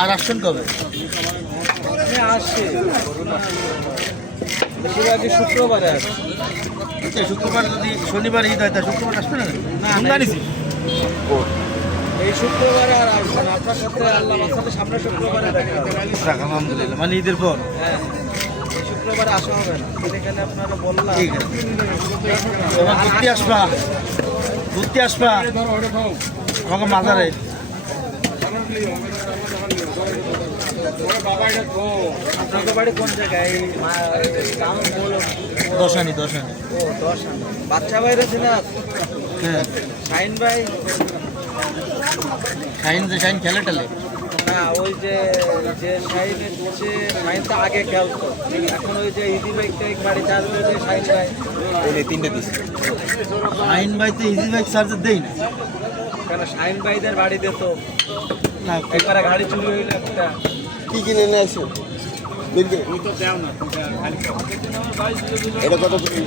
আর আসছেন কবে? আসছে বেশিরভাগই শুক্রবারে আসে। আচ্ছা, শুক্রবার যদি শনিবার ঈদ হয় তা শুক্রবার আসবেন না? জানিছি এই শুক্রবারে আর আসবে না। আপনার সাথে আল্লাহ বাঁচালে সামনে শুক্রবারে দেখা হবে। আলহামদুলিল্লাহ, মানে ঈদের পর। হ্যাঁ, এই শুক্রবারে আসা হবে না। এখানে আপনারা বললাম ঠিক আছে, এবার ঘুরতে আসবা আমাকে মাজারে। আপনাদের বাড়ি কোন জায়গায়? দশানি। ও 10 আনা। বাচ্চা বাইরে ছিল হ্যাঁ, শাহিন ভাই। শাহিন খেলে টেলে। না, ওই যে শাহিনের যে শাহিন তো আগে খেলতো, এখন ওই যে ইজি বাইক টাইক বাড়ি চার্জে যে শাহিন ভাই এই 3টে দিছি। শাহিন ভাই তো ইজি বাইক চার্জার দেই না। কেন শাহিন ভাইদের বাড়িতে তো না, একবারে গাড়ি চুরি হইলো একটা। কি কিনে নিয়ে আসো? বিলকে এটা কত করে?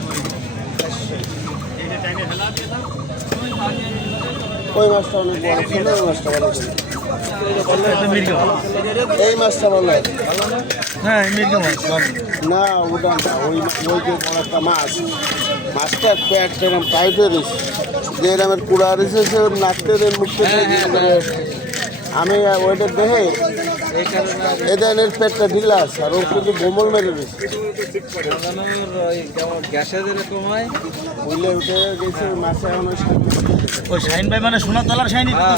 ওই মাছটা অনেক বড় ছিল, ওই মাছটা ভালো ছিল। একটা মৃগ। এই মাছটা ভালো হয়। হ্যাঁ, মৃগ মাছ ভালো। না, ওটা না, ওই যে বড় একটা মাছ, মাছটা পেট এরকম টাইট হয়ে রয়েছে, যে এরমের কুড়া রয়েছে, সে নাকতে মুখতে আমি ওইটা দেখে এই কারণে এদের পেটটা ঢিলা আছে, আর ও কিন্তু বোমল মেরে রয়েছে। যেমন গ্যাসে যেরকম হয় বুঝলে উঠে গেছে মাছে এখন ওই ওই শাহিন ভাই মানে সোনাতলার শাহিনী। হ্যাঁ,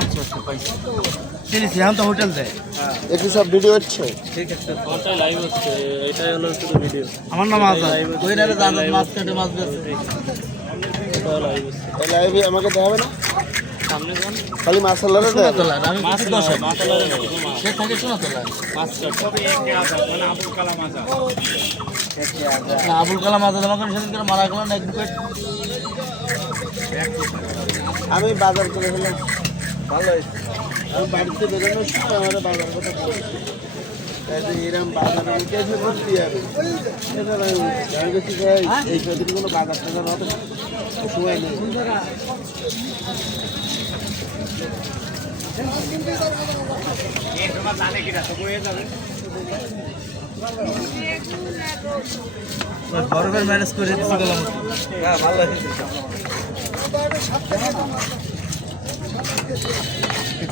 আচ্ছা আচ্ছা, পাইছি। চিনিছি, এখন তো হোটেল দেয়। একটু সব ভিডিও হচ্ছে। ঠিক আছে, ফোনটা লাইভ হচ্ছে, এটাই হলো শুধু ভিডিও। আমার নাম আজাদ। ওই নালে মাছ কাটে, মাছ বেছে। এটা লাইভ হচ্ছে। এই লাইভে আমাকে দেখাবে না, সামনে কোন খালি মাসাল্লারে দেয়। সোনাতলার আমি মাছ কিছু না, দশে মাছ আলাদা না, সে থাকে সোনাতলার। মাছ কাটে। না, আবুল কালাম আজাদ আমাকে সেদিন করে মারা গেল না, এক বুকেট। আমি বাজার করে ফেলাম, ভালো হয়েছে। আমি বাড়িতে বেরোনোর সময় আমার বাজার কথা বলছি, এরকম বাজারে উঠে এসে ভর্তি যাবে। আমি বলছি ভাই, এই কদিন কোনো বাজার টাজার হবে না, সময় নেই। বরফের ম্যানেজ করে দিচ্ছি গেলাম। হ্যাঁ, ভালো হয়েছে।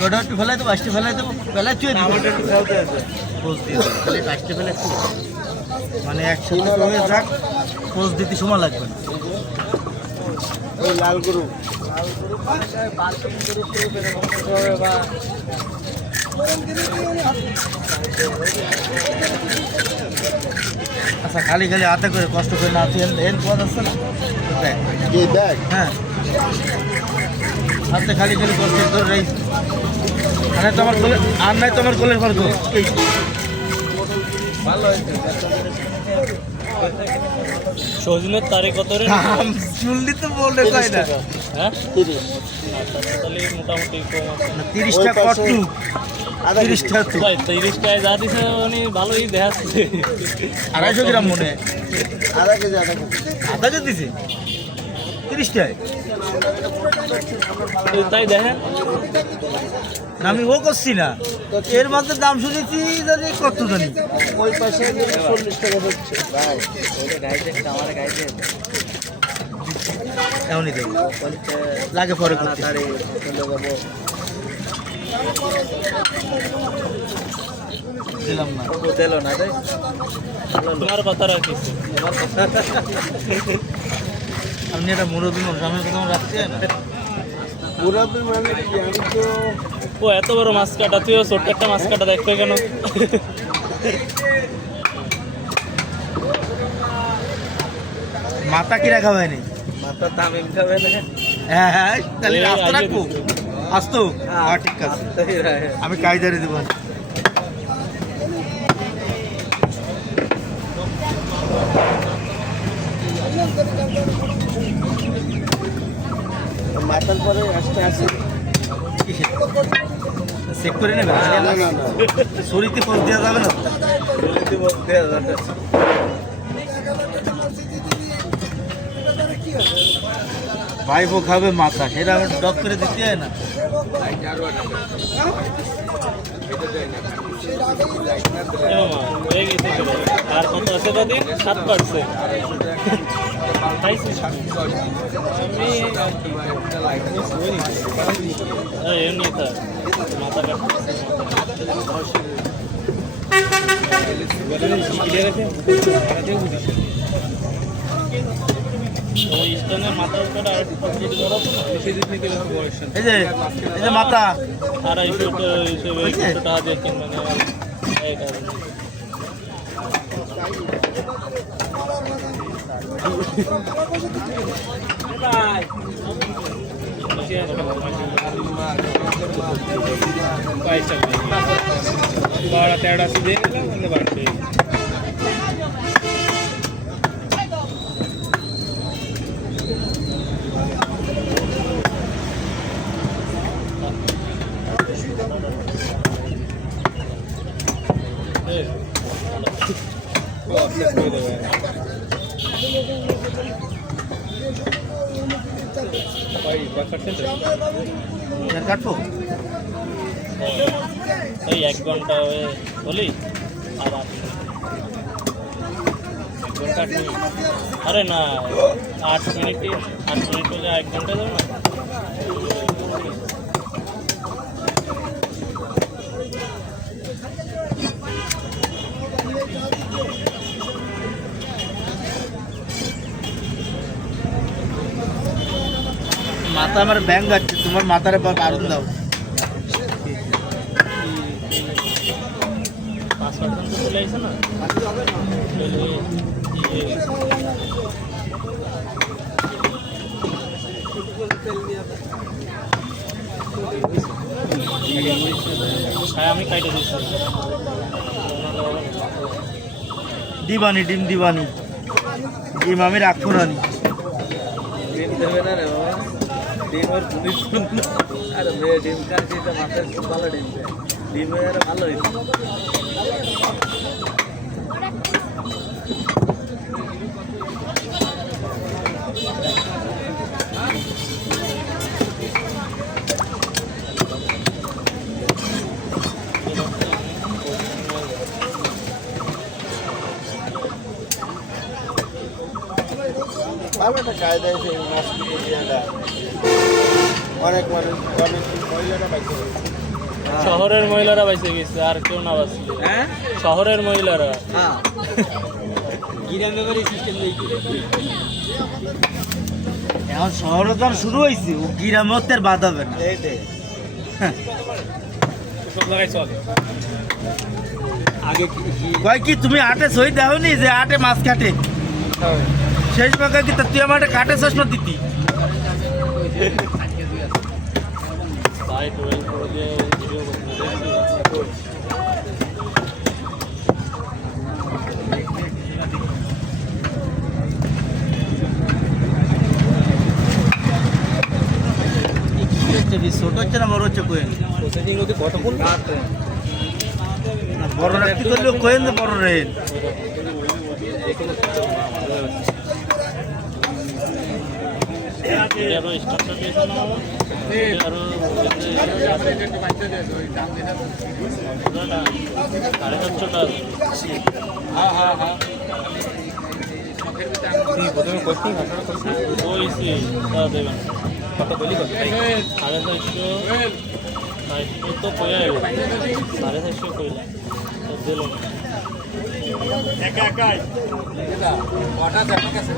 কটা একটু ফেলাই দেবো, আসতে ফেলাই দেবো, ফেলাই চুয়ে দিব। আমাদের একটু খেলতে আছে। পোজ দিয়ে দেবো, খালি আসতে ফেলে মানে একসাথে হয়ে যাক, পোজ দিতে সময় লাগবে না। ওই লাল গরু বা আচ্ছা, খালি খালি হাতে করে কষ্ট করে না হেন পথ আসছে না, দেখ। কি দেখ, হ্যাঁ, হাতে খালি খালি কষ্ট করে রাইস। আর নাই তো আমার কোলে, আর নাই তো আমার কোলের ফর্ক। ভালো হয়েছে। সজনের তারিখ কত রে? চুল্লি তো বললে তাই না। হ্যাঁ 30 তাহলে মোটামুটি কম আছে। 30টা কটু, আধা কেজি। 30টা তো ভাই 30টায় যা দিছে মানে ভালোই দেখাচ্ছে। 250 গ্রাম মনে হয়। আধা কেজি আধা কেজি। আধা কেজি দিছে 30টায়। তাই দেখেন আমি ও করছি না, এর মধ্যে দাম শুনেছি জানি কত জানি। ওই পাশে 40 টাকা হচ্ছে ভাই। ওইটা গাইতে আমার গাইতে এমনই দেব, লাগে পরে করতে। তাড়াতাড়ি চলে যাবো। দিলাম না। তবু দিল না রে। তোমার কথা রাখিছি। আপনি একটা মুরব্বী মানুষ, আমি কথা রাখতে হয় না। মুরাব্বি মানে কি, আমি তো ও এত বড় মাছ কাটা, তুইও ছোট্ট একটা মাছ কাটা দেখতে কেন? মাথা কি রাখা হয়নি? মাথার দাম এমনি হবে না। হ্যাঁ হ্যাঁ, তাহলে এই আস্ত আগে রাখবো। দিতে আস্ত, হ্যাঁ ঠিক আছে, তাই রাখে। আমি কায়দারে দেবো। মাথার পরে আসতে আসে। চেক করে নেবে, না না না, শরীরতে পোষ দেওয়া যাবে না। বলতে বলতে যাবে। ভাইপো খাবে মাথা, সেটা আমার ডক করে দিতে হয় না। এ মামা, হয়ে গেছে তো। আর কত আছে দাদি? 7%। খাইছিস? আমি এমনি থাক, মাথা কাটতেছে। ওই স্টোনের মাথার উপরে আর একটু কমপ্লিট করা তো না? এই যে মাথা 250 টাকা দিয়ে কিনবেন এই কারণে। बारह तेरह से दे बात কাটবো এই 1 ঘন্টা বলি আর 1 ঘন্টা আরে না 8 মিনিট হলে 1 ঘন্টা যাবে না। মাথা আমার ব্যাং যাচ্ছে, তোমার মাথার বারণ দাও। 5% তো চলে আসছে না। আমি কাইটে দিচ্ছি দিবানি, ডিম দিবানি, ডিম আমি রাখবো না। ডিম দেবে না রে বাবা, ডিম আর পুলিশ আরে মেয়ে ডিম কাটছি তো মাথায় খুব ভালো ডিম দেয়, ডিম আর ভালো হয়েছে। ভালো একটা কায়দা আছে এই মাছ এরিয়াটা। অনেক মানুষ অনেক মহিলারা বাইকে শহরের মহিলারা বাইসে গেছে আর কেউ না বাঁচছে। হ্যাঁ শহরের মহিলারা হ্যাঁ এখন শহরে তো আর শুরু হয়েছে, ও গ্রামে আর বাদ হবে না। এইটাই সব জায়গায় চলে। আগে কয় কি তুমি আটে সই দাও নি যে আটে মাছ কাটে, শেষ বাঁকা কি তা তুই আমার কাটে চশমা দিতি। তাই 12 করে দিয়ে ভিডিও করতে ছোট হচ্ছে না বড় হচ্ছে কোয়েন? কতক্ষণ রাত্রে বড় রাখতে করলেও কোয়েন তো বড় রেন। আরো স্টার্টটা দিয়েছে না আরো 750 হ্যাঁ হ্যাঁ হ্যাঁ বইছি তা দেবেন কত বলি কত 450 তো কয়ে 450 কইলা দিল একা একাই কটা দেখা গেছে